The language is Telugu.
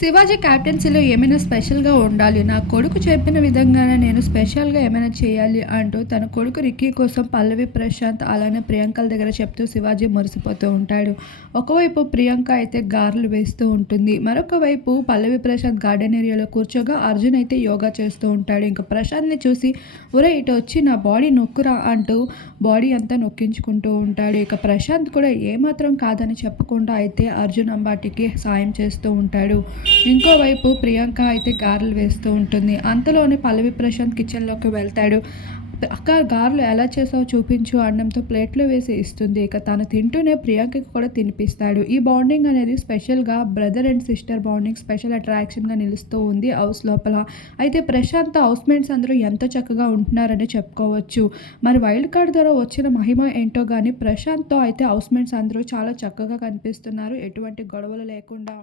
శివాజీ క్యాప్టెన్సీలో ఏమైనా స్పెషల్గా ఉండాలి? నా కొడుకు చెప్పిన విధంగానే నేను స్పెషల్గా ఏమైనా చేయాలి అంటూ తన కొడుకు రిక్కీ కోసం పల్లవి ప్రశాంత్ అలానే ప్రియాంకల దగ్గర చెప్తూ శివాజీ మురిసిపోతూ ఉంటాడు. ఒకవైపు ప్రియాంక అయితే గార్లు వేస్తూ ఉంటుంది. మరొక వైపు పల్లవి ప్రశాంత్ గార్డెన్ ఏరియాలో కూర్చోగా అర్జున్ అయితే యోగా చేస్తూ ఉంటాడు. ఇంకా ప్రశాంత్ని చూసి ఉరే ఇటు వచ్చి నా బాడీ నొక్కురా అంటూ బాడీ అంతా నొక్కించుకుంటూ ఉంటాడు. ఇక ప్రశాంత్ కూడా ఏమాత్రం కాదని చెప్పకుండా అయితే అర్జున్ అంబాటికి సాయం చేస్తూ ఉంటాడు. ఇంకోవైపు ప్రియాంక అయితే గారెలు వేస్తూ ఉంటుంది. అంతలోనే పల్లవి ప్రశాంత్ కిచెన్లోకి వెళ్తాడు. అక్క గారెలు ఎలా చేసావో చూపించు అన్నంతో ప్లేట్లో వేసి ఇస్తుంది. ఇక తను తింటూనే ప్రియాంకకి కూడా తినిపిస్తాడు. ఈ బాండింగ్ అనేది స్పెషల్గా brother and sister bonding special అట్రాక్షన్గా నిలుస్తూ ఉంది హౌస్ లోపల. అయితే ప్రశాంత్ హౌస్మేట్స్ అందరూ ఎంత చక్కగా ఉంటున్నారని చెప్పుకోవచ్చు. మరి వైల్డ్ కార్డ్ ద్వారా వచ్చిన మహిమ ఏంటో కానీ ప్రశాంత్తో అయితే హౌస్మేట్స్ అందరూ చాలా చక్కగా కనిపిస్తున్నారు. ఎటువంటి గొడవలు లేకుండా.